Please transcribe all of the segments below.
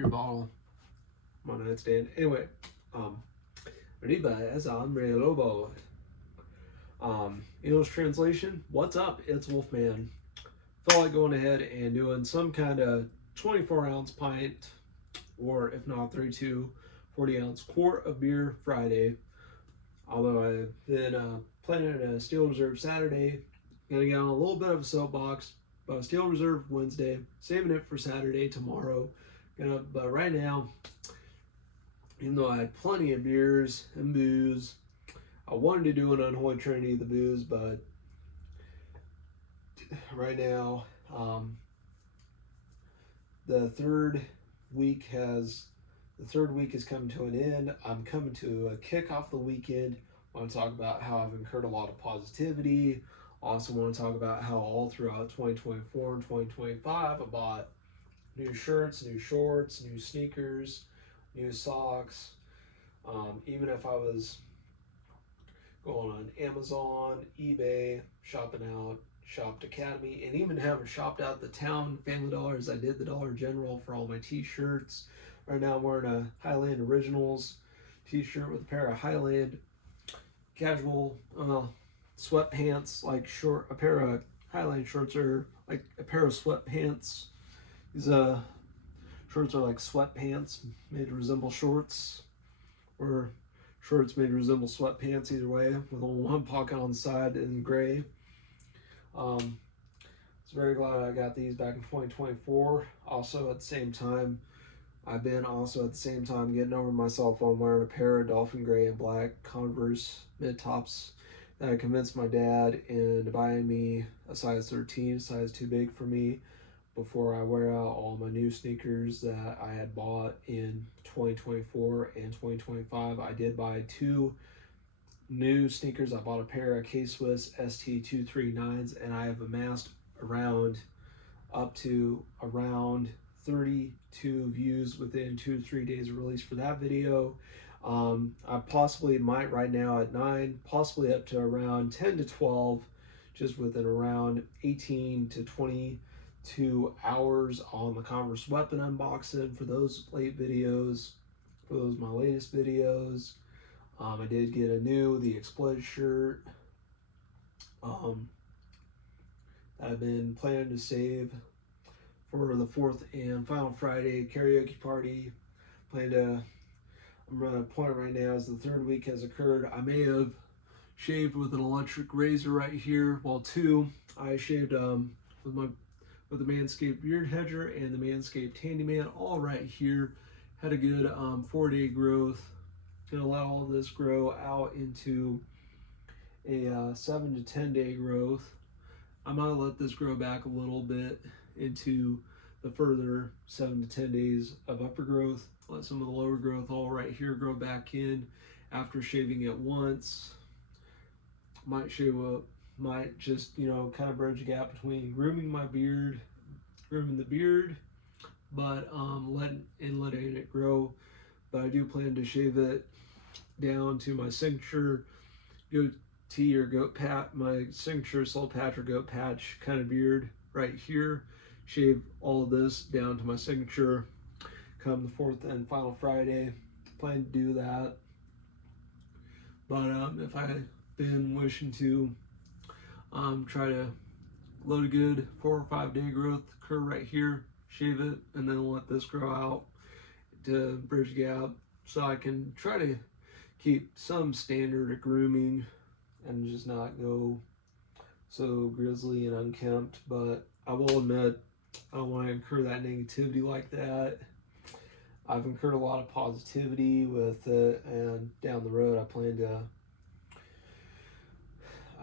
beer bottle on my nightstand. Anyway, Arriba es hombre lobo. English translation, what's up? It's Wolfman. Felt like going ahead and doing some kind of 24-ounce pint, or if not 32, 40-ounce quart of beer Friday. Although I've been planning a Steel Reserve Saturday, gonna get on a little bit of a soapbox, but a Steel Reserve Wednesday, saving it for Saturday tomorrow. But right now, even though I had plenty of beers and booze, I wanted to do an Unholy Trinity of the booze, but right now, the third week has come to an end. I'm coming to a kickoff the weekend. I want to talk about how I've incurred a lot of positivity. Also want to talk about how all throughout 2024 and 2025 I bought new shirts, new shorts, new sneakers, new socks. Even if I was going on Amazon, eBay, shopping out, Shopped Academy, and even haven't shopped out the town Family Dollar as I did the Dollar General for all my t-shirts. Right now I'm wearing a Highland Originals t-shirt with a pair of Highland casual sweatpants, like a pair of Highland shorts are like a pair of sweatpants. These shorts are like sweatpants made to resemble shorts, or shorts made to resemble sweatpants, either way, with only one pocket on the side in gray. I was very glad I got these back in 2024. Also, at the same time, I've been getting over myself on wearing a pair of Dolphin Gray and Black Converse mid-tops that I convinced my dad into buying me a size 13, size too big for me, before I wear out all my new sneakers that I had bought in 2024 and 2025. I did buy 2 new sneakers. I bought a pair of K-Swiss ST239s, and I have amassed up to around 32 views within 2 to 3 days of release for that video. I possibly might right now at 9, possibly up to around 10 to 12, just within around 18 to 22 hours on the Converse Weapon unboxing for those late videos, for those my latest videos. I did get the Exploited shirt that I've been planning to save for the 4th and final Friday karaoke party. I'm at a point right now as the 3rd week has occurred. I may have shaved with an electric razor right here. Well, 2, I shaved with the Manscaped Beard Hedger and the Manscaped Handyman, all right here. Had a good 4-day growth. Gonna allow all this grow out into a 7 to 10 day growth. I might let this grow back a little bit into the further 7 to 10 days of upper growth. Let some of the lower growth all right here grow back in after shaving it once. Might shave up, might just, kind of bridge a gap between grooming the beard, but letting it grow. But I do plan to shave it down to my signature goatee or my signature soul patch or goat patch kind of beard right here. Shave all of this down to my signature come the 4th and final Friday. Plan to do that. But if I've been wishing to try to load a good 4 or 5 day growth curve right here, shave it, and then let this grow out to bridge the gap, so I can try to keep some standard of grooming and just not go so grizzly and unkempt. But I will admit, I don't want to incur that negativity like that. I've incurred a lot of positivity with it, and down the road I plan to,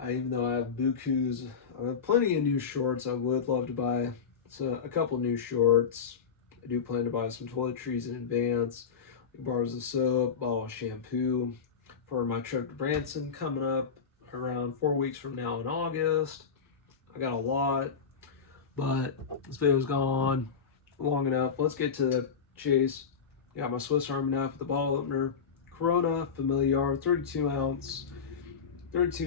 even though I have bukus, I have plenty of new shorts. I would love to buy a couple new shorts. I do plan to buy some toiletries in advance, like bars of soap, bottle of shampoo for my trip to Branson coming up around 4 weeks from now in August. I got a lot, but this video's gone long enough. Let's get to the chase. Got my Swiss Army knife with the bottle opener, Corona Familiar, 32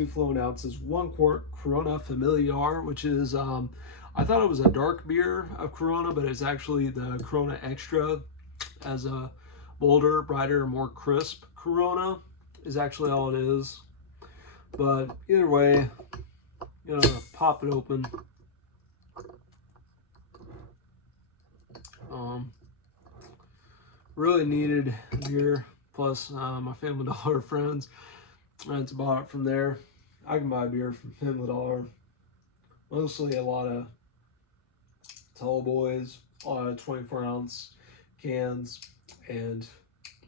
fluid ounces, 1 quart Corona Familiar, which is I thought it was a dark beer of Corona, but it's actually the Corona Extra. as a bolder, brighter, more crisp Corona is actually all it is. But either way, gonna pop it open. Really needed beer. Plus, my Family Dollar friends went bought it from there. I can buy beer from Family Dollar. Mostly a lot of tall boys, a lot of 24-ounce cans, and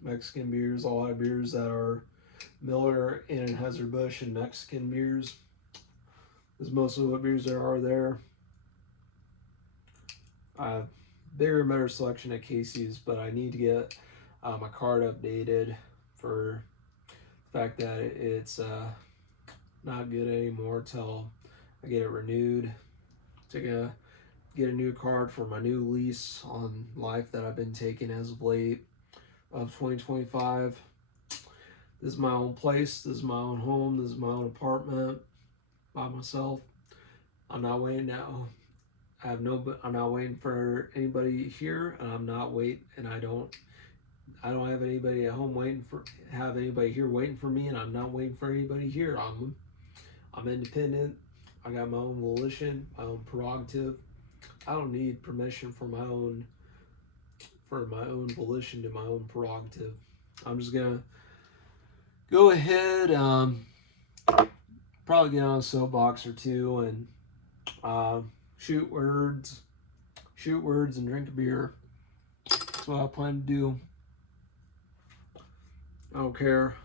Mexican beers. A lot of beers that are Miller, Anheuser-Busch, and Mexican beers. Is mostly what beers there are there. Bigger and better selection at Casey's, but I need to get my card updated for the fact that it's not good anymore till I get it renewed. To get a new card for my new lease on life that I've been taking as of late of 2025. This is my own place. This is my own home. This is my own apartment by myself. I'm not waiting now. I'm not waiting for anybody here, and I don't have anybody at home have anybody here waiting for me, and I'm not waiting for anybody here. I'm independent. I got my own volition, my own prerogative. I don't need permission for my own volition to my own prerogative. I'm just gonna go ahead, probably get on a soapbox or two and shoot words and drink a beer. That's what I plan to do. I don't care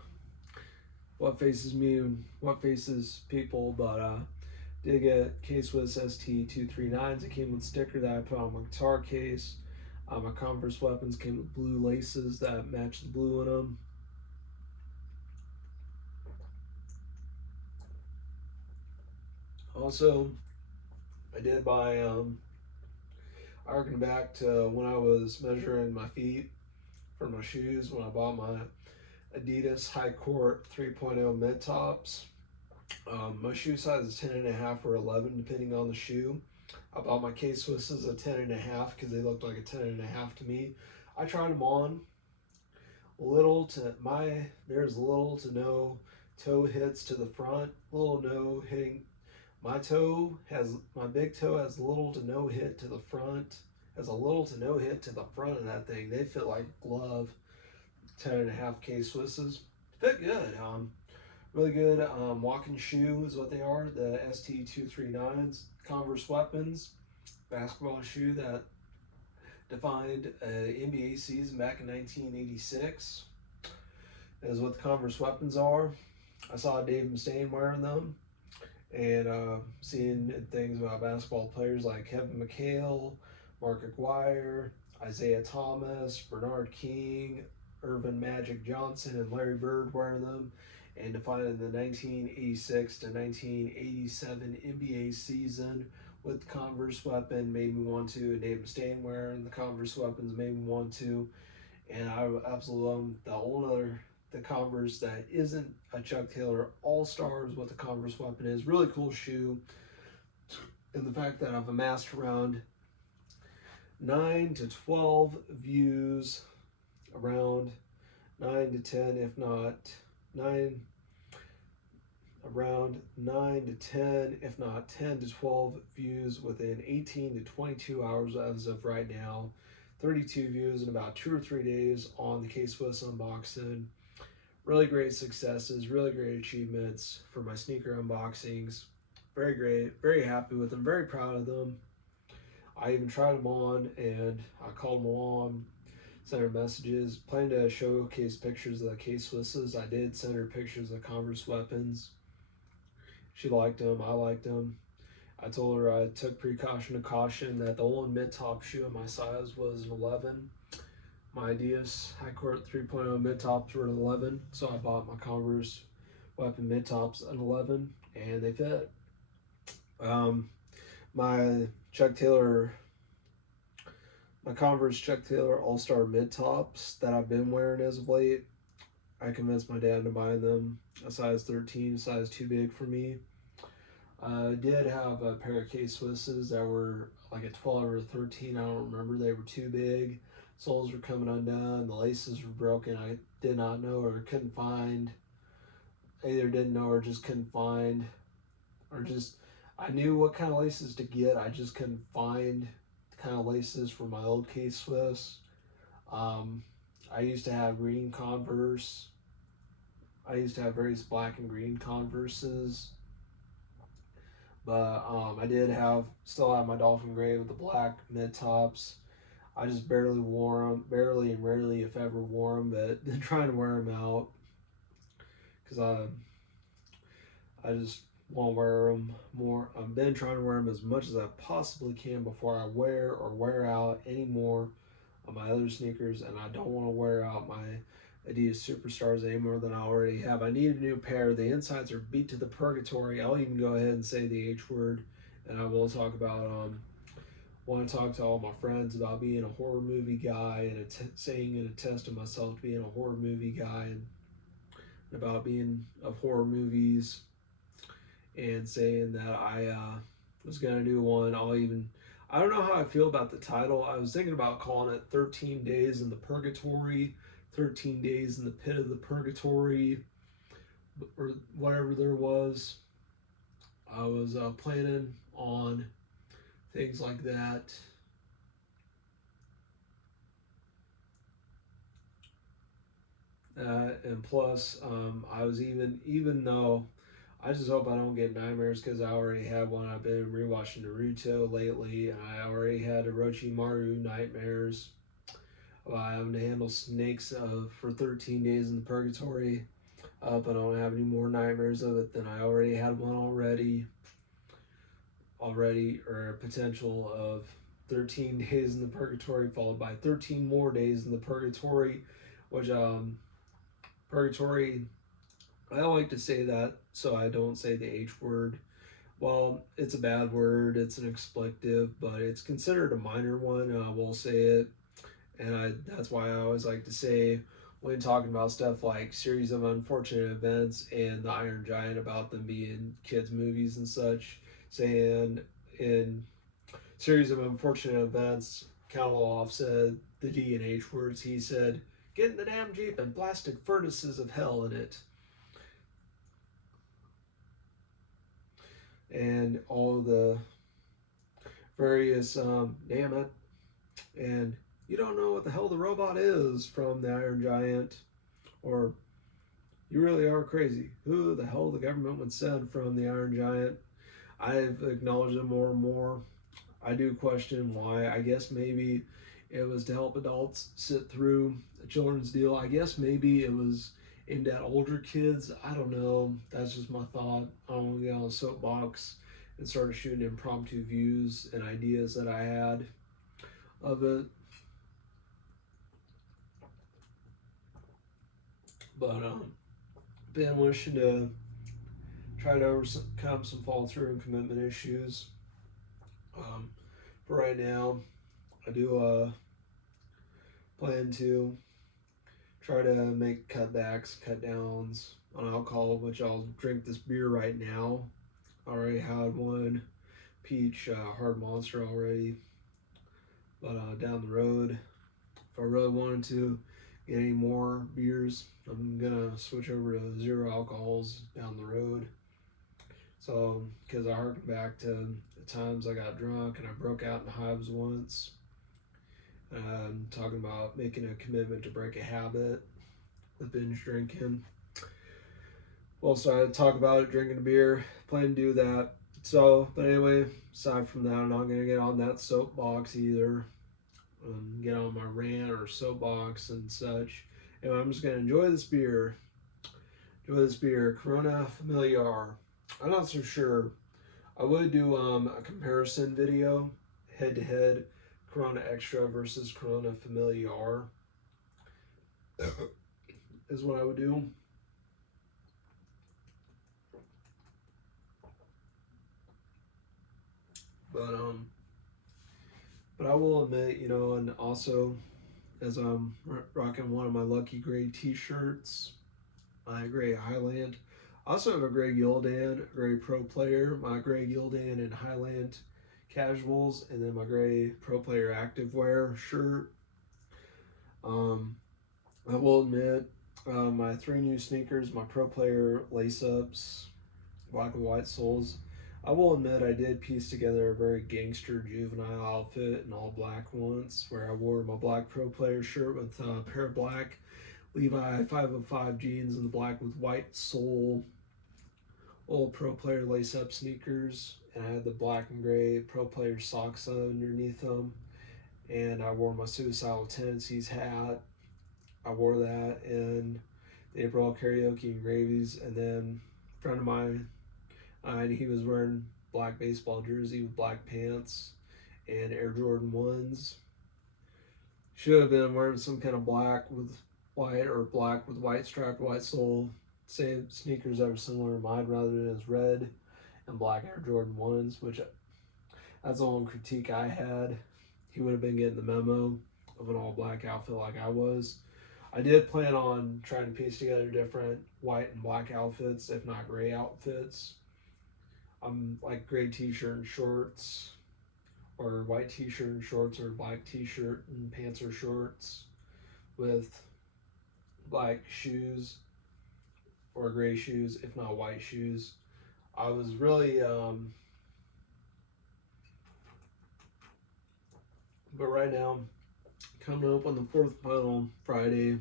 what faces me and what faces people, but did get K-Swiss ST239s. It came with a sticker that I put on my guitar case. My Converse weapons came with blue laces that match the blue in them. Also, I did buy, harking back to when I was measuring my feet for my shoes when I bought my Adidas High Quart 3.0 mid tops. My shoe size is 10.5 or 11 depending on the shoe. I bought my K-Swisses a 10.5 because they looked like a 10.5 to me. I tried them on. There's little to no toe hits to the front. Little no hitting. My big toe has little to no hit to the front. Has a little to no hit to the front of that thing. They fit like glove. 10.5 K-Swisses. Fit good. Really good walking shoe is what they are. The ST239s. Converse weapons. Basketball shoe that defined an NBA season back in 1986. Is what the Converse weapons are. I saw Dave Mustaine wearing them, and seeing things about basketball players like Kevin McHale, Mark Aguirre, Isaiah Thomas, Bernard King, Irvin Magic Johnson, and Larry Bird wearing them, and defining the 1986 to 1987 NBA season with the Converse weapon made me want to. Dave Mustaine wearing the Converse weapons made me want to, and I absolutely love the Converse that isn't a Chuck Taylor All-Star is what the Converse weapon is. Really cool shoe, and the fact that I've amassed around 9 to 12 views, around 9 to 10, if not 9, around 9 to 10, if not 10 to 12 views within 18 to 22 hours as of right now. 32 views in about 2 or 3 days on the K-Swiss unboxing. Really great successes, really great achievements for my sneaker unboxings. Very great, very happy with them, very proud of them. I even tried them on, and I called my mom, sent her messages, planned to showcase pictures of the K-Swisses. I did send her pictures of the Converse weapons. She liked them, I liked them. I told her I took precaution to caution that the only mid-top shoe in my size was an 11. My Adidas High Court 3.0 mid-tops were an 11, so I bought my Converse weapon mid-tops an 11, and they fit. My Converse Chuck Taylor All-Star mid-tops that I've been wearing as of late, I convinced my dad to buy them. A size 13, a size too big for me. I did have a pair of K-Swisses that were like a 12 or 13, I don't remember. They were too big. soles were coming undone, the laces were broken. I did not know or couldn't find, either didn't know or just couldn't find, or just I knew what kind of laces to get. I just couldn't find the kind of laces for my old K Swiss. Um, I used to have green Converse. I used to have various black and green Converses, but I did have still have my Dolphin Gray with the black mid tops. I just barely wore them, barely and rarely, if ever, wore them. But then trying to wear them out because I just want to wear them more. I've been trying to wear them as much as I possibly can before I wear or wear out any more of my other sneakers, and I don't want to wear out my Adidas Superstars any more than I already have. I need a new pair. The insides are beat to the purgatory. I'll even go ahead and say the H word, and I will talk about want to talk to all my friends about being a horror movie guy and saying and attest to myself to being a horror movie guy and about being of horror movies and saying that I was gonna do one. I don't know how I feel about the title. I was thinking about calling it 13 Days in the Purgatory, 13 Days in the Pit of the Purgatory, or whatever there was. I was planning on things like that. And plus, I was even though I just hope I don't get nightmares because I already had one. I've been rewatching Naruto lately, and I already had Orochimaru nightmares about having to handle snakes for 13 days in the purgatory. But I don't have any more nightmares of it than I already had one already, or a potential of 13 days in the purgatory followed by 13 more days in the purgatory, which purgatory, I don't like to say that so I don't say the H word. Well, it's a bad word, it's an expletive, but it's considered a minor one, and I will say it. And that's why I always like to say, when talking about stuff like Series of Unfortunate Events and The Iron Giant, about them being kids' movies and such, saying in Series of Unfortunate Events, Kalaloff said the D and H words. He said, "Get in the damn Jeep and blasted furnaces of hell in it." And all the various, damn it, and you don't know what the hell the robot is from the Iron Giant, or you really are crazy. Who the hell the government would send from the Iron Giant? I've acknowledged it more and more. I do question why. I guess maybe it was to help adults sit through a children's deal. I guess maybe it was aimed at older kids. I don't know. That's just my thought. I don't want to get on a soapbox and start shooting impromptu views and ideas that I had of it. But been wishing to try to overcome some follow through and commitment issues. Um, for right now, I do plan to try to make cutbacks, cut downs on alcohol, which I'll drink this beer right now. I already had one peach hard monster already, but down the road, if I really wanted to get any more beers, I'm gonna switch over to zero alcohols down the road. So, because I harken back to the times I got drunk and I broke out in hives once, talking about making a commitment to break a habit with binge drinking. Well, so I talk about it, drinking a beer, plan to do that. So, but anyway, aside from that, I'm not going to get on that soapbox either. Get on my rant or soapbox and such. And I'm just going to enjoy this beer. Enjoy this beer, Corona Familiar. I'm not so sure. I would do a comparison video, head to head, Corona Extra versus Corona Familiar is what I would do. But I will admit, and also as I'm rocking one of my Lucky Gray t-shirts, my Gray Highland. I also have a Gray Gildan, Gray Pro Player, my Gray Gildan and Highland casuals, and then my Gray Pro Player activewear shirt. Um, I will admit, my three new sneakers, my pro player lace ups, black and white soles. I will admit I did piece together a very gangster juvenile outfit in all black once, where I wore my black pro player shirt with a pair of black Levi 505 jeans and the black with white sole, old pro player lace up sneakers, and I had the black and gray pro player socks underneath them. And I wore my suicidal tendencies hat. I wore that in the April karaoke and gravies, and then a friend of mine, and he was wearing black baseball jersey with black pants and Air Jordan ones. Should have been wearing some kind of black with white or black with white striped white sole. Same sneakers that were similar to mine rather than his red and black Air Jordan ones, which that's the only critique I had. He would have been getting the memo of an all black outfit like I was. I did plan on trying to piece together different white and black outfits, if not gray outfits. Like gray t-shirt and shorts, or white t-shirt and shorts, or black t-shirt and pants or shorts with black shoes or gray shoes, if not white shoes. I was really, but right now, coming up on the fourth final Friday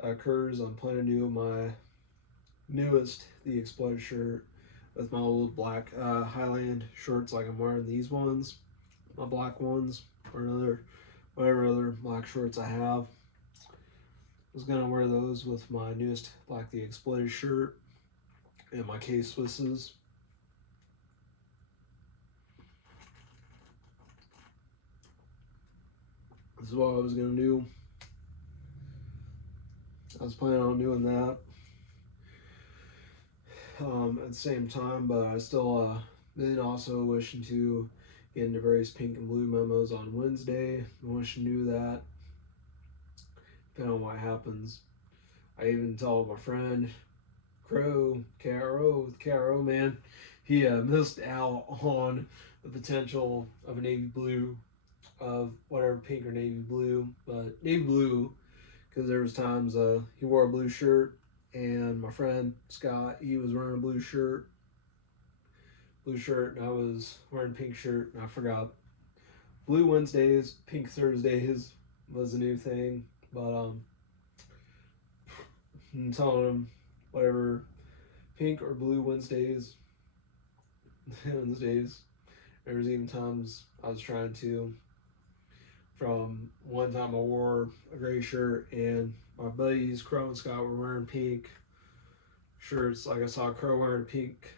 occurs, I'm planning to do my newest The Explode shirt with my old black Highland shorts, like I'm wearing these ones, my black ones, or another, whatever other black shorts I have. I was gonna wear those with my newest Black the Exploited shirt and my K Swisses. This is what I was gonna do. I was planning on doing that at the same time, but I still been also wishing to get into various pink and blue memos on Wednesday. I wishing to do that, depending on what happens. I even told my friend KRO man, he missed out on the potential of a navy blue, of whatever pink or navy blue, but navy blue, because there was times he wore a blue shirt, and my friend Scott, he was wearing a blue shirt, and I was wearing a pink shirt, and I forgot. Blue Wednesdays, pink Thursdays was a new thing, but I'm telling him whatever pink or blue Wednesdays. There was even times I was trying to. From one time I wore a gray shirt and my buddies Crow and Scott were wearing pink shirts. Like I saw Crow wearing a pink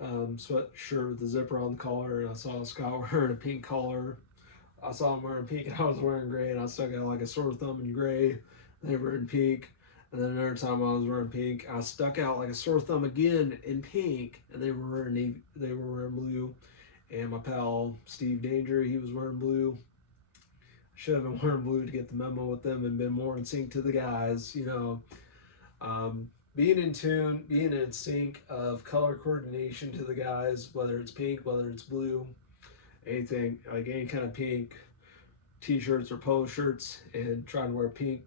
sweatshirt with the zipper on the collar, and I saw Scott wearing a pink collar. I saw him wearing pink, and I was wearing gray, and I stuck out like a sore thumb in gray. They were in pink. And then another time I was wearing pink, I stuck out like a sore thumb again in pink, and they were wearing blue. And my pal Steve Danger, he was wearing blue. Should have been wearing blue to get the memo with them and been more in sync to the guys, being in tune, being in sync of color coordination to the guys, whether it's pink, whether it's blue, anything, like any kind of pink t-shirts or polo shirts, and trying to wear pink,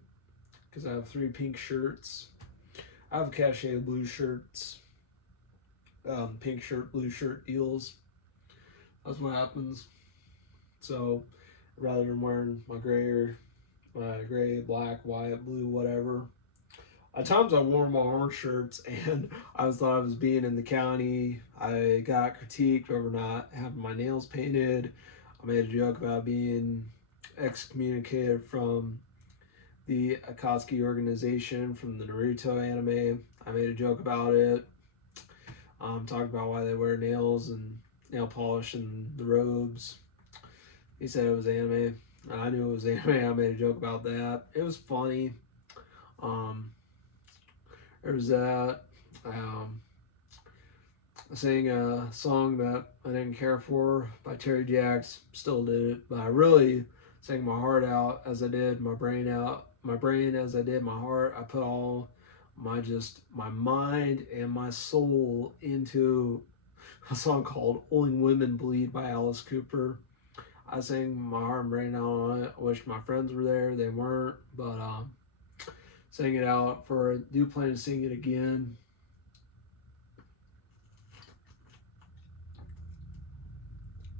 because I have 3 pink shirts. I have a cache of blue shirts, pink shirt, blue shirt deals. That's what happens. So rather than wearing my gray, black, white, blue, whatever. At times I wore my orange shirts, and I thought I was being in the county. I got critiqued over not having my nails painted. I made a joke about being excommunicated from the Akatsuki organization from the Naruto anime. I made a joke about it. Talked about why they wear nails and nail polish and the robes. He said it was anime. I knew it was anime. I made a joke about that. It was funny. There was that. I sang a song that I didn't care for by Terry Jacks. Still did it, but I really sang my heart out as I did my brain out. My brain as I did my heart. I put all my mind and my soul into a song called "Only Women Bleed" by Alice Cooper. I sing my heart and brain out on it. I wish my friends were there. They weren't, but sing it out. Do plan to sing it again.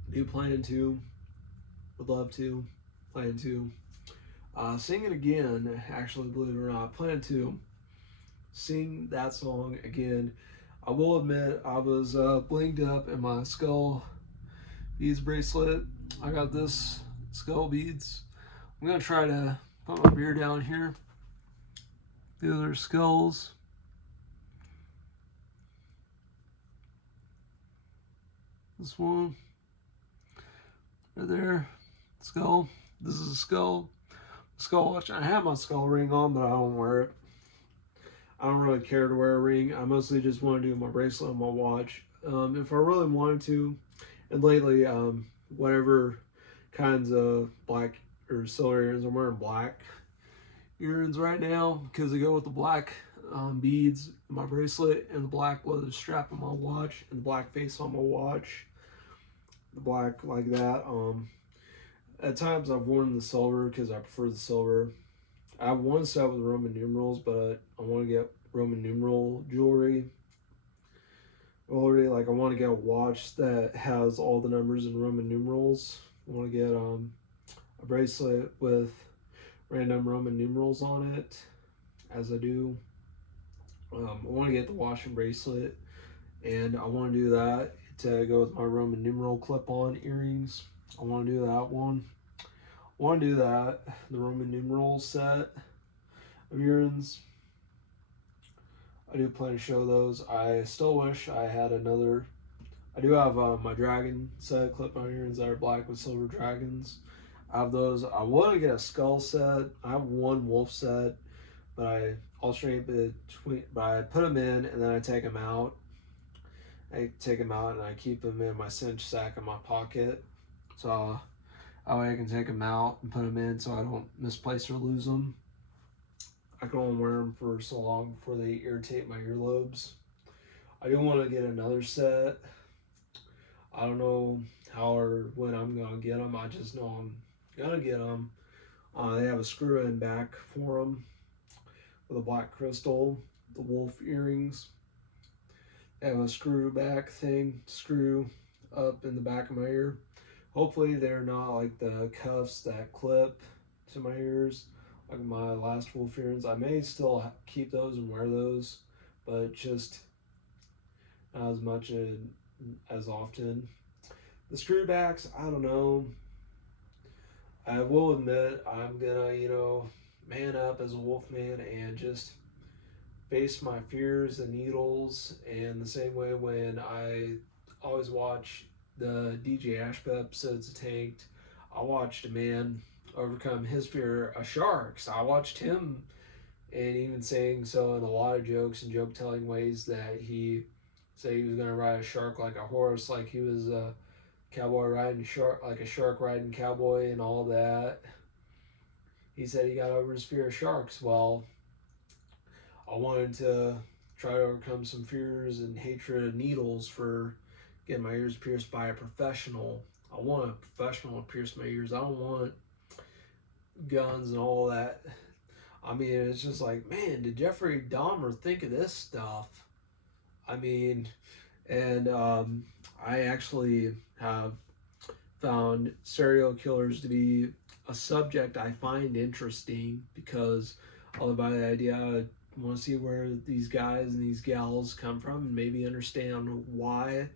Do plan to. Would love to. Plan to. Sing it again. Actually, believe it or not, plan to sing that song again. I will admit I was blinged up in my skull beads bracelet. I got this skull beads. I'm gonna try to put my beer down here. These are skulls. This one right there, skull. This is a skull. Skull watch. I have my skull ring on, but I don't wear it. I don't really care to wear a ring. I mostly just want to do my bracelet on my watch. If I really wanted to, and lately, whatever kinds of black or silver earrings, I'm wearing black earrings right now because they go with the black beads in my bracelet and the black leather strap on my watch and the black face on my watch. The black like that. At times I've worn the silver because I prefer the silver. I have one set with Roman numerals, but I want to get Roman numeral jewelry. Like I want to get a watch that has all the numbers in Roman numerals. I want to get a bracelet with random Roman numerals on it, as I do. I want to get the watch and bracelet, and I want to do that to go with my Roman numeral clip-on earrings. I want to do that one. I want to do that, the Roman numeral set of earrings. I do plan to show those. I still wish I had another. I do have my dragon set clip-on earrings that are black with silver dragons. I have those. I want to get a skull set. I have one wolf set, but I alternate between. But I put them in and then I take them out. I take them out and I keep them in my cinch sack in my pocket. So that way I can take them out and put them in so I don't misplace or lose them. I can only wear them for so long before they irritate my earlobes. I do want to get another set. I don't know how or when I'm going to get them. I just know I'm going to get them. They have a screw in back for them with a black crystal, the wolf earrings. They have a screw back thing, screw up in the back of my ear. Hopefully they're not like the cuffs that clip to my ears, like my last wolf earrings. I may still keep those and wear those, but just not as much as often. The screwbacks, I don't know. I will admit I'm gonna, man up as a wolf man and just face my fears and needles. And the same way when I always watch the DJ Ashba episodes of Tanked, I watched a man overcome his fear of sharks. I watched him, and even saying so in a lot of jokes and joke telling ways, that he said he was going to ride a shark like a horse, like he was a cowboy riding shark, like a shark riding cowboy and all that. He said he got over his fear of sharks. Well, I wanted to try to overcome some fears and hatred of needles for getting my ears pierced by a professional. I want a professional to pierce my ears. I don't want guns and all that. I mean, it's just like, man, did Jeffrey Dahmer think of this stuff? I mean, and I actually have found serial killers to be a subject I find interesting because I live by the idea I want to see where these guys and these gals come from and maybe understand why.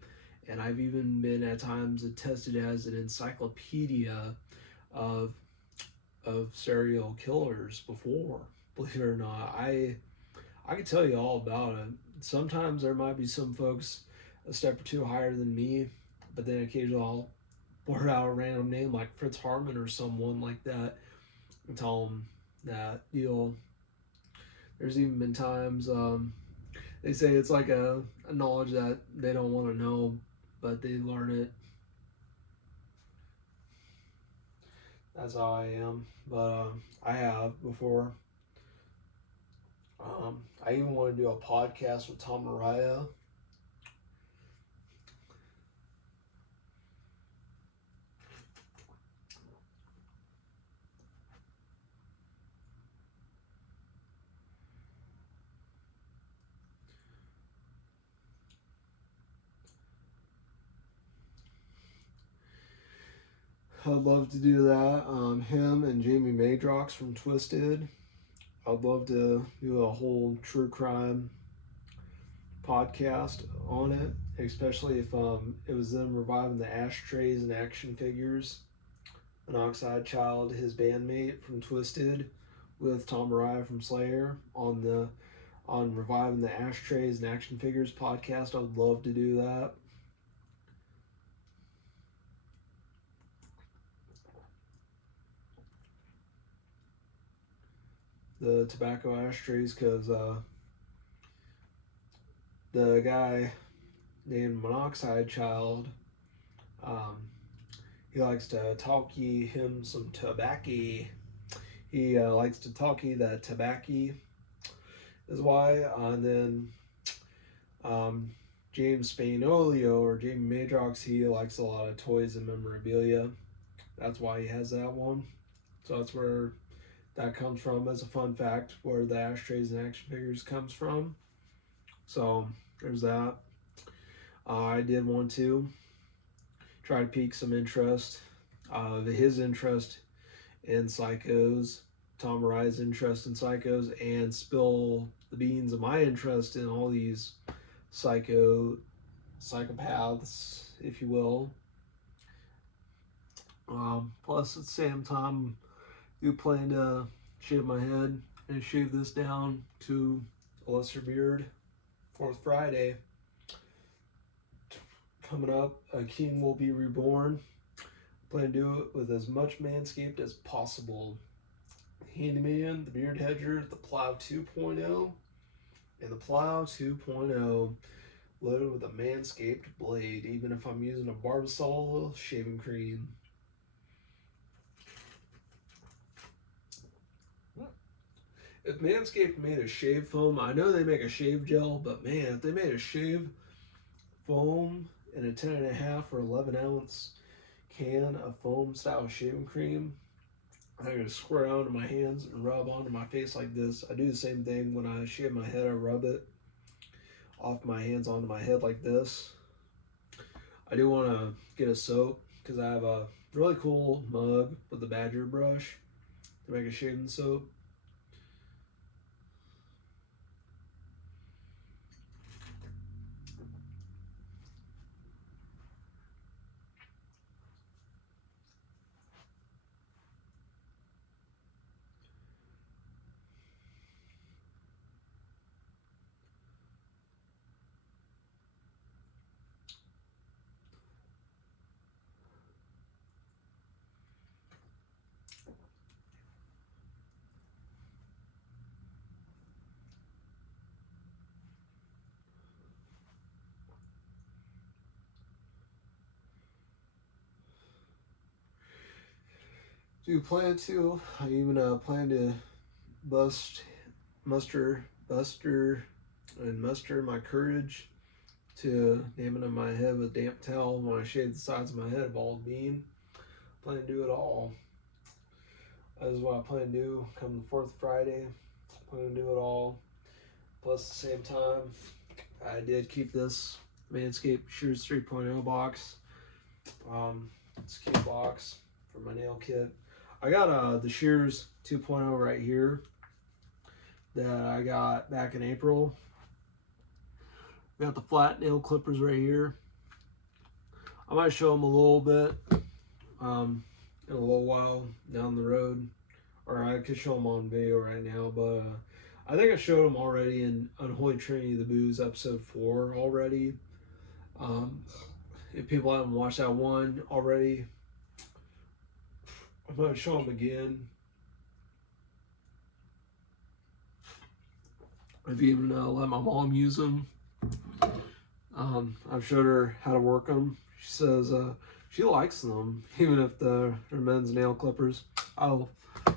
And I've even been at times tested as an encyclopedia of serial killers before. Believe it or not, I can tell you all about it. Sometimes there might be some folks a step or two higher than me, but then occasionally I'll blurt out a random name like Fritz Harman or someone like that and tell them that, there's even been times they say it's like a knowledge that they don't want to know, but they learn it. That's how I am. But I have before. I even want to do a podcast with Tom Mariah. I'd love to do that. Him and Jamie Madrox from Twisted. I'd love to do a whole true crime podcast on it, especially if it was them reviving the ashtrays and action figures. Monoxide Child, his bandmate from Twisted, with Tom Araya from Slayer on reviving the ashtrays and action figures podcast. I would love to do that. The tobacco ashtrays, because the guy named Monoxide Child, he likes to talkie him some tobacco. He likes to talkie that tobacco is why. And then James Spainolio or Jamie Madrox, he likes a lot of toys and memorabilia. That's why he has that one. So that's where that comes from as a fun fact, where the ashtrays and action figures comes from. So there's that. I did want to try to pique some interest of his interest in psychos, Tom Araya's interest in psychos, and spill the beans of my interest in all these psychopaths, if you will. Plus, at the same time, I do plan to shave my head and shave this down to a lesser beard. 4th Friday coming up, a king will be reborn. Plan to do it with as much Manscaped as possible. Handyman, the Beard Hedger, the Plow 2.0, and the Plow 2.0 loaded with a Manscaped blade, even if I'm using a Barbasol shaving cream. If Manscaped made a shave foam, I know they make a shave gel, but man, if they made a shave foam in a 10.5 or 11 ounce can of foam style shaving cream, I can squirt it onto my hands and rub onto my face like this. I do the same thing when I shave my head. I rub it off my hands onto my head like this. I do want to get a soap because I have a really cool mug with a badger brush to make a shaving soap. Do plan to? I even plan to muster my courage to name it on my head with a damp towel when I shave the sides of my head of bald bean. Plan to do it all. That is what I plan to do come the 4th Friday. Plan to do it all. Plus, at the same time, I did keep this Manscaped Shears 3.0 box. It's a cute box for my nail kit. I got the Shears 2.0 right here that I got back in April. Got the flat nail clippers right here. I might show them a little bit in a little while down the road, or I could show them on video right now, but I think I showed them already in Unholy Trinity of the Booze episode 4 already. If people haven't watched that one already, I'm going to show them again. I've even let my mom use them. I've showed her how to work them. She says she likes them, even if they're men's nail clippers. I'll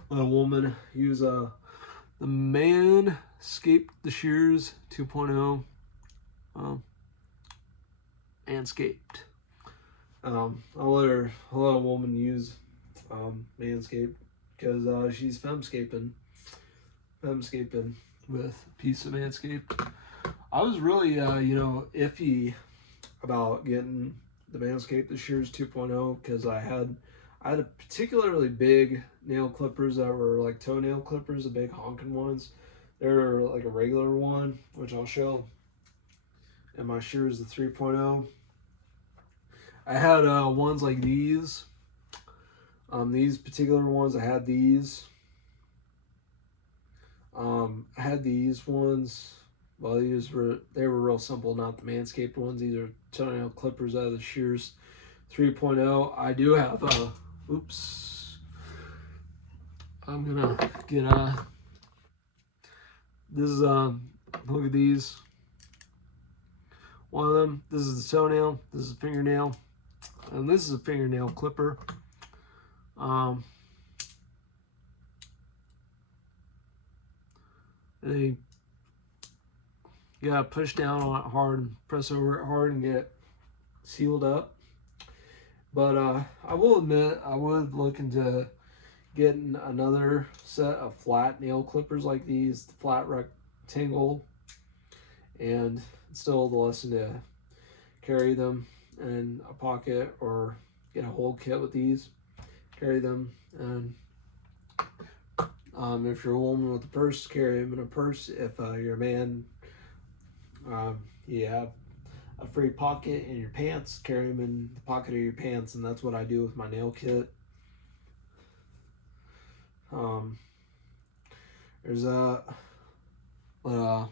let a woman use the Manscaped, the Shears 2.0 Manscaped. I'll let a woman use Manscaped because she's femscaping with a piece of Manscaped. I was really iffy about getting the Manscaped, the Shears 2.0, because I I had a particularly big nail clippers that were like toenail clippers, the big honking ones. They're like a regular one, which I'll show. And my shears, the 3.0. I had ones like these. These particular ones, I had these. I had these ones. Well, they were real simple, not the Manscaped ones. These are toenail clippers out of the Shears 3.0. I do have oops. I'm gonna get this is look at these. One of them. This is the toenail. This is a fingernail, and this is a fingernail clipper. They you gotta push down on it hard and press over it hard and get it sealed up. But I will admit, I would look into getting another set of flat nail clippers like these, the flat rectangle, and still the lesson to carry them in a pocket or get a whole kit with these. Carry them, and if you're a woman with a purse, carry them in a purse. If you're a man, you have a free pocket in your pants, carry them in the pocket of your pants, and that's what I do with my nail kit. There's a one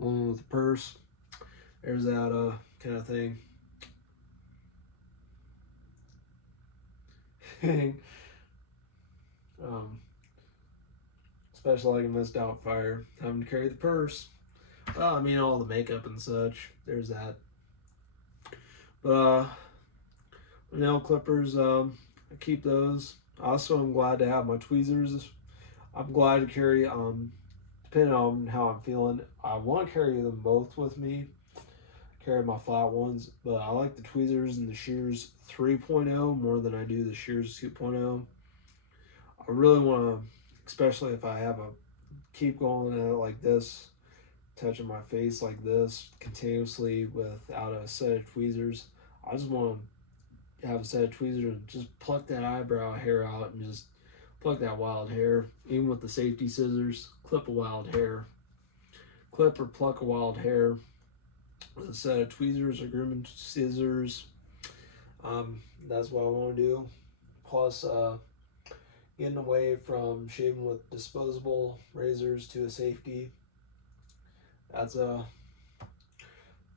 with a purse. There's that kind of thing. Especially like in this fire, having to carry the purse. Well, I mean all the makeup and such. There's that. But nail clippers, I keep those. Also, I'm glad to have my tweezers. I'm glad to carry, depending on how I'm feeling, I want to carry them both with me. Carry my flat ones, but I like the tweezers and the shears 3.0 more than I do the shears 2.0. I really want to, especially if I have a keep going at it like this, touching my face like this continuously without a set of tweezers. I just want to have a set of tweezers and just pluck that eyebrow hair out and just pluck that wild hair. Even with the safety scissors, clip a wild hair. Clip or pluck a wild hair with a set of tweezers or grooming scissors. That's what I want to do. Plus, getting away from shaving with disposable razors to a safety. That's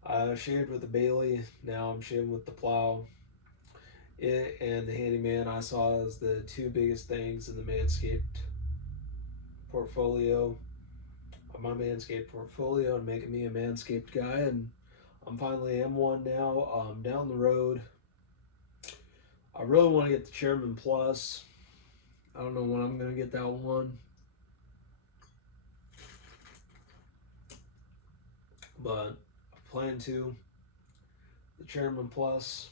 I shaved with the Bailey. Now I'm shaving with the plow. It and the handyman I saw as the two biggest things in the Manscaped portfolio. My Manscaped portfolio and making me a Manscaped guy, and I'm finally am one now. Down the road, I really want to get the Chairman Plus. I don't know when I'm gonna get that one, but I plan to. The Chairman Plus.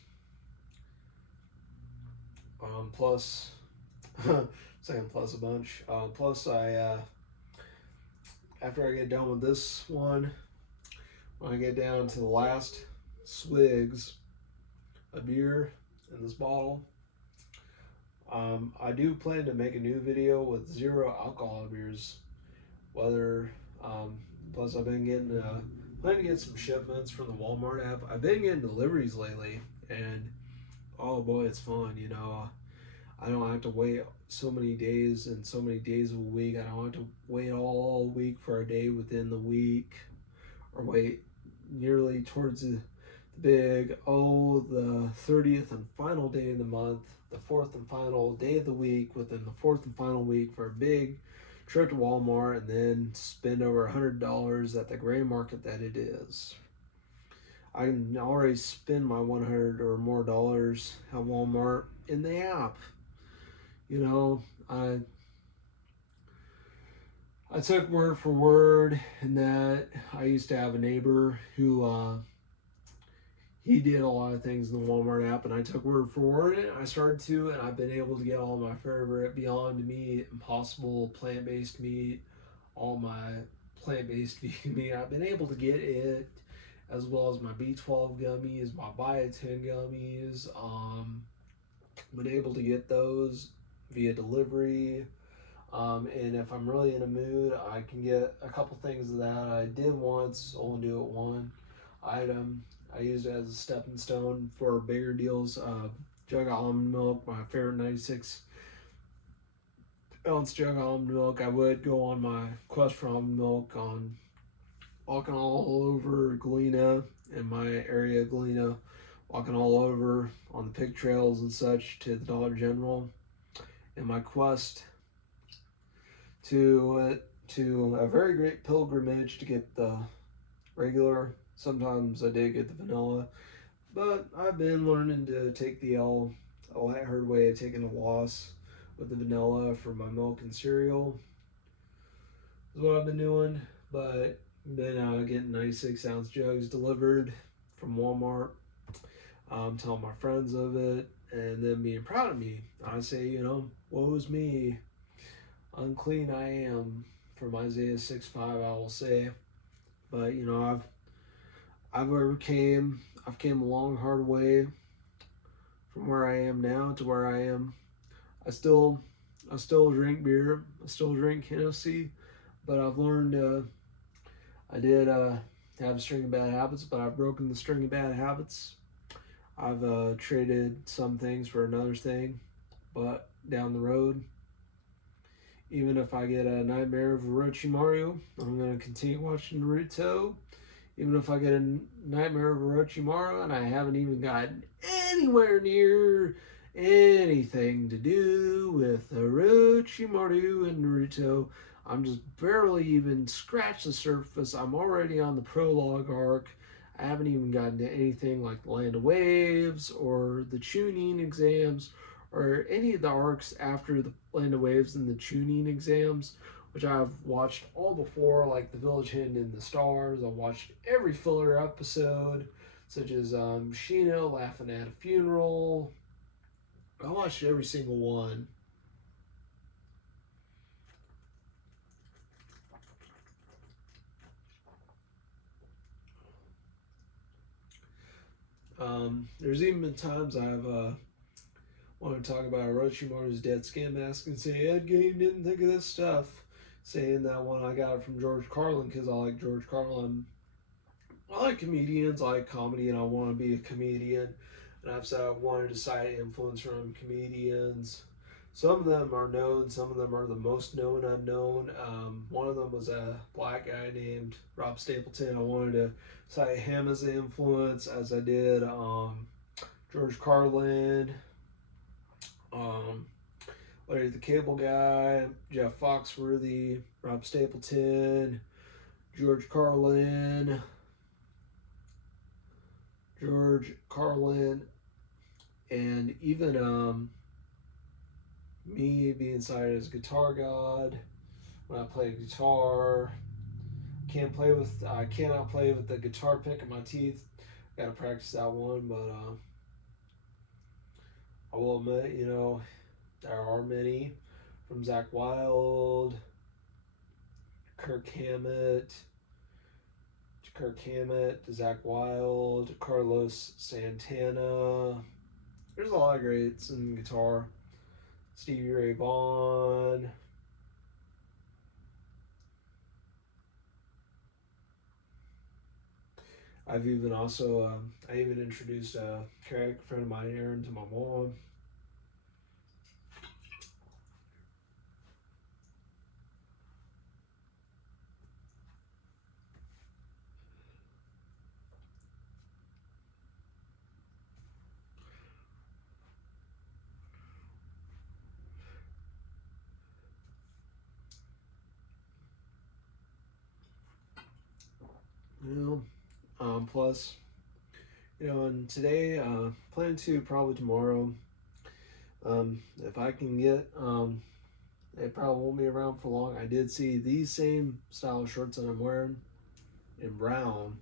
Plus, saying plus a bunch. Plus, after I get done with this one, when I get down to the last swigs of beer in this bottle, I do plan to make a new video with 0 alcohol beers. Whether, plus I've been getting, plan to get some shipments from the Walmart app. I've been getting deliveries lately, and oh boy, it's fun, you know. I don't have to wait so many days and so many days of a week. I don't have to wait all week for a day within the week, or wait nearly towards the big, the 30th and final day of the month, the 4th and final day of the week within the 4th and final week for a big trip to Walmart, and then spend over $100 at the gray market that it is. I can already spend my $100 or more dollars at Walmart in the app. You know, I took word for word in that I used to have a neighbor who he did a lot of things in the Walmart app, and I took word for word, and I started to, and I've been able to get all my favorite Beyond Meat, Impossible plant-based meat, all my plant-based vegan meat. I've been able to get it, as well as my B12 gummies, my biotin gummies, Been able to get those via delivery. And if I'm really in a mood, I can get a couple things of that. I did once only do it one item. I used it as a stepping stone for bigger deals. Jug of almond milk, my favorite 96-ounce jug of almond milk. I would go on my quest for almond milk on walking all over Galena in my area of Galena, walking all over on the pig trails and such to the Dollar General. In my quest to a very great pilgrimage to get the regular. Sometimes I did get the vanilla, but I've been learning to take the L, a light hard way of taking a loss with the vanilla for my milk and cereal. Is what I've been doing, but been getting 96-ounce jugs delivered from Walmart. Telling my friends of it, and them being proud of me. I say, woe's me, unclean I am, from Isaiah 6:5. I will say, but I've came a long hard way from where I am now to where I am. I still drink beer. I still drink Hennessy, but I've learned. I did have a string of bad habits, but I've broken the string of bad habits. I've traded some things for another thing, but down the road, even if I get a nightmare of Orochimaru, I'm going to continue watching Naruto. Even if I get a nightmare of Orochimaru and I haven't even gotten anywhere near anything to do with Orochimaru and Naruto, I'm just barely even scratched the surface. I'm already on the prologue arc. I haven't even gotten to anything like the Land of Waves or the Chunin exams or any of the arcs after the Land of Waves and the Chunin exams, which I've watched all before, like The Village Hidden in the Stars. I've watched every filler episode, such as Shino laughing at a funeral. I watched every single one. There's even been times I've wanted to talk about Orochimaru's dead skin mask and say Ed Gein didn't think of this stuff, saying that one I got it from George Carlin because I like George Carlin. I like comedians, I like comedy, and I want to be a comedian. And I've said I wanted to cite influence from comedians. Some of them are known, some of them are the most known unknown. One of them was a black guy named Rob Stapleton. I wanted to cite him as an influence, as I did George Carlin, Larry the Cable Guy, Jeff Foxworthy, Rob Stapleton, George Carlin, and even me being cited as guitar god when I play guitar. I cannot play with the guitar pick in my teeth. Got to practice that one, but I will admit, there are many, from Zach Wilde, Kirk Hammett, to Zach Wilde, Carlos Santana. There's a lot of greats in guitar. Stevie Ray Vaughan. I've even also, I even introduced a friend of mine, Aaron, to my mom. Plus, and today, plan to probably tomorrow, if I can get, it probably won't be around for long. I did see these same style of shorts that I'm wearing in brown.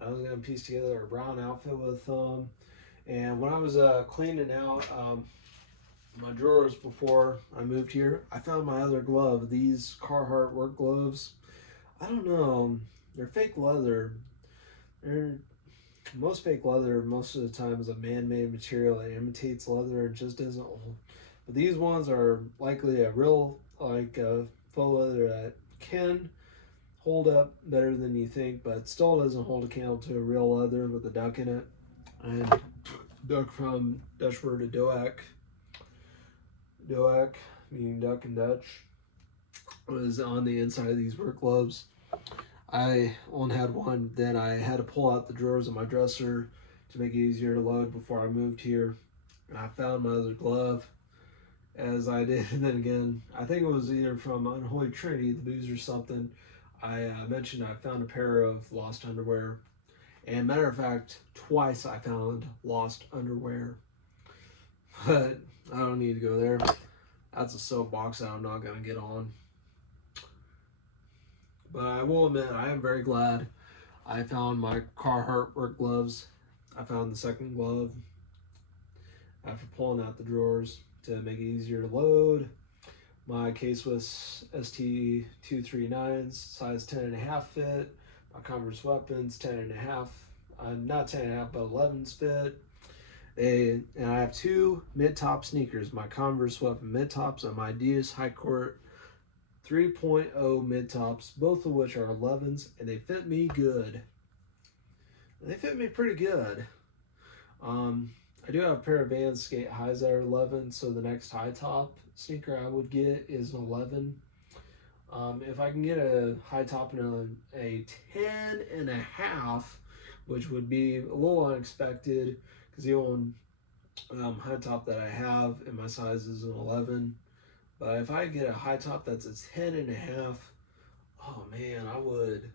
I was going to piece together a brown outfit with them. And when I was cleaning out my drawers before I moved here, I found my other glove, these Carhartt work gloves. I don't know, they're fake leather. They're most fake leather most of the time is a man-made material that imitates leather and just doesn't hold. But these ones are likely a real faux leather that can hold up better than you think, but still doesn't hold a candle to a real leather with a duck in it. And duck from Dutch word to doak. Doak, meaning duck in Dutch, was on the inside of these work gloves. I only had one, then I had to pull out the drawers of my dresser to make it easier to load before I moved here. And I found my other glove as I did. And then again, I think it was either from Unholy Trinity, the booze or something. I mentioned I found a pair of lost underwear. And matter of fact, twice I found lost underwear. But I don't need to go there. That's a soapbox that I'm not going to get on. But I will admit, I am very glad I found my Carhartt work gloves. I found the second glove after pulling out the drawers to make it easier to load. My K-Swiss ST239s, size 10.5 fit. My Converse weapons, 10.5. Not 10.5, but 11s fit. And I have two mid-top sneakers, my Converse weapon mid-tops and my Adidas High Court 3.0 mid-tops, both of which are 11s, and they fit me good. They fit me pretty good. I do have a pair of Vans skate highs that are 11, so the next high top sneaker I would get is an 11. If I can get a high top and a 10.5, which would be a little unexpected because the only high top that I have in my size is an 11. But if I get a high top that's a 10.5, oh man, I would.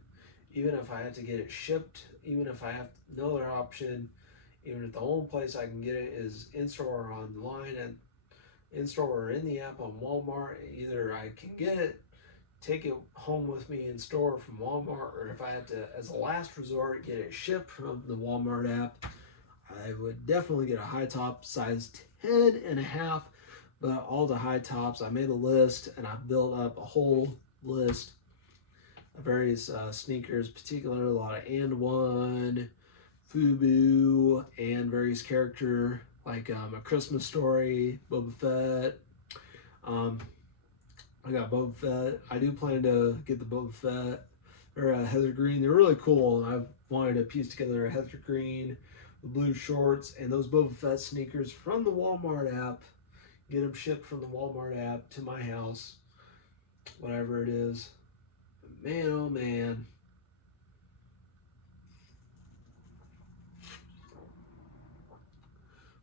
Even if I had to get it shipped, even if I have no other option, even if the only place I can get it is in-store or online, and in-store or in the app on Walmart, either I can get it, take it home with me in store from Walmart, or if I had to, as a last resort, get it shipped from the Walmart app, I would definitely get a high top size 10.5. But all the high tops, I made a list and I built up a whole list of various sneakers, particularly a lot of And One, Fubu, and various character like A Christmas Story, Boba Fett. Um, I got Boba Fett. I do plan to get the Boba Fett or Heather Green. They're really cool, and I've wanted to piece together a Heather Green, the blue shorts, and those Boba Fett sneakers from the Walmart app. Get them shipped from the Walmart app to my house, whatever it is. Man, oh man.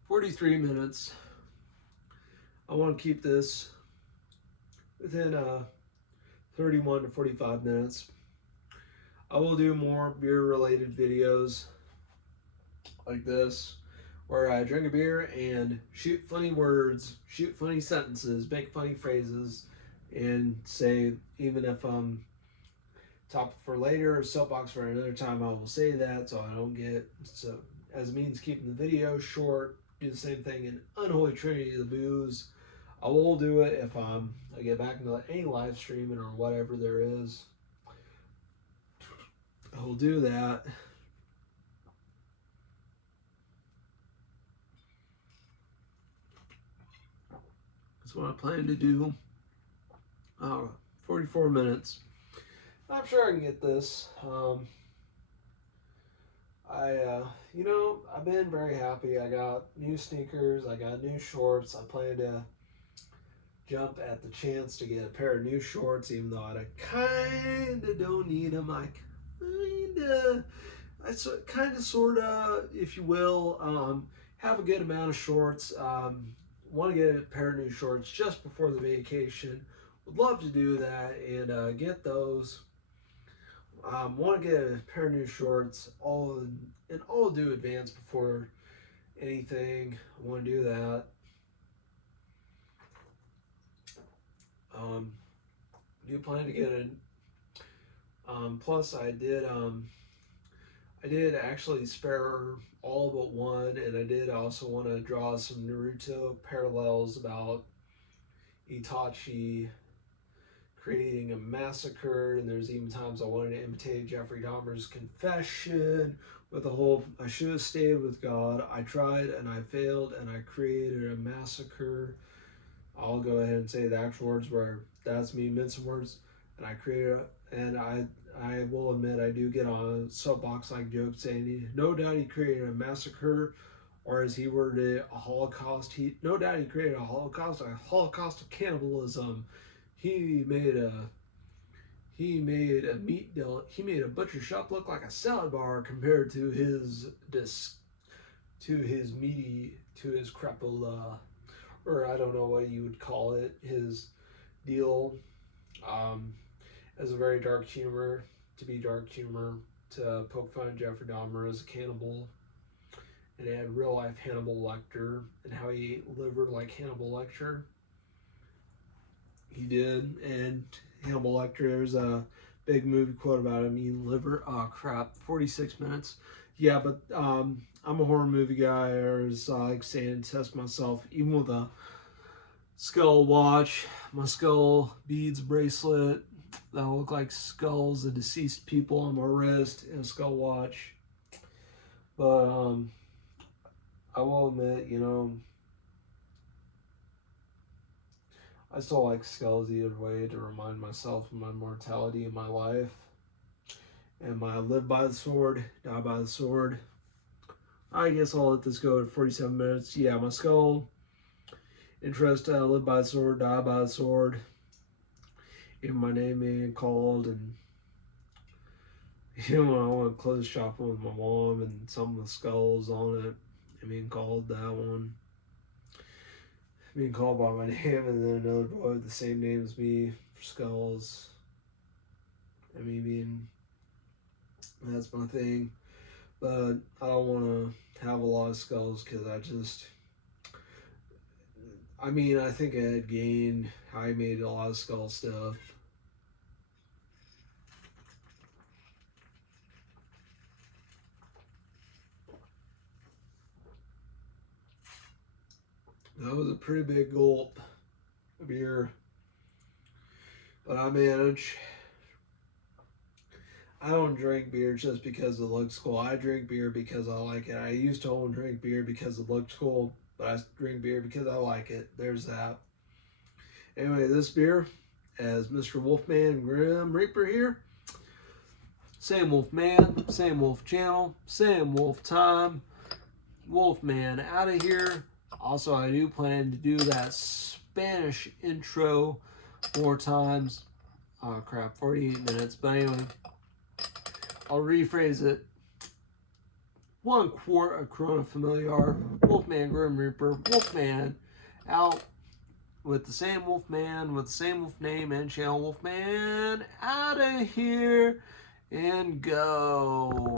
43 minutes. I want to keep this within 31 to 45 minutes. I will do more beer related videos like this where I drink a beer and shoot funny words, shoot funny sentences, make funny phrases, and say, even if I'm topic for later or soapbox for another time, I will say that so I don't get, so as a means keeping the video short, do the same thing in Unholy Trinity of the Booze. I will do it if I get back into any live streaming or whatever there is. I will do that. That's what I plan to do. 44 minutes. I'm sure I can get this. I've been very happy. I got new sneakers. I got new shorts. I plan to jump at the chance to get a pair of new shorts, even though I kind of don't need them. I kind of, sort of, if you will, have a good amount of shorts. Want to get a pair of new shorts just before the vacation. Would love to do that and get those. Want to get a pair of new shorts, all due advance before anything. I want to do that. Do plan to get it. Plus, I did actually spare all but one, and I did also want to draw some Naruto parallels about Itachi creating a massacre, and there's even times I wanted to imitate Jeffrey Dahmer's confession, with the whole I should have stayed with God. I tried and I failed and I created a massacre. I'll go ahead and say the actual words were that's me mincing words, and I created and I will admit I do get on a soapbox like joke saying no doubt he created a massacre, or as he worded it, a Holocaust. He no doubt he created a Holocaust of cannibalism. He made a he made a butcher shop look like a salad bar compared to his to his crapola, or I don't know what you would call it, his deal, um, as a very dark humor, to be dark humor, to poke fun at Jeffrey Dahmer as a cannibal, and it had real life Hannibal Lecter and how he ate liver like Hannibal Lecter. He did, and Hannibal Lecter, there's a big movie quote about him eating liver. Oh crap, 46 minutes. Yeah, but I'm a horror movie guy, or as I like saying, test myself, even with a skull watch, my skull beads bracelet that look like skulls of deceased people on my wrist, and a skull watch. But I will admit, I still like skulls either way to remind myself of my mortality in my life. And my live by the sword, die by the sword. I guess I'll let this go at 47 minutes. Yeah, my skull. Interest, live by the sword, die by the sword. Even my name being called, and I went clothes shopping with my mom and some of the skulls on it, and being called that one. Being called by my name, and then another boy with the same name as me for skulls. I mean, that's my thing. But I don't want to have a lot of skulls because I think Ed Gein, I made a lot of skull stuff. That was a pretty big gulp of beer. But I manage. I don't drink beer just because it looks cool. I drink beer because I like it. I used to only drink beer because it looked cool, but I drink beer because I like it. There's that. Anyway, this beer, as Mr. Wolfman Grim Reaper here, same Wolfman, same Wolf channel, same Wolf time. Wolfman out of here. Also, I do plan to do that Spanish intro more times. Oh crap, 48 minutes. But anyway, I'll rephrase it. 1 quart of Corona Familiar, Wolfman Grim Reaper, Wolfman out with the same Wolfman, with the same Wolf name and channel. Wolfman out of here and go.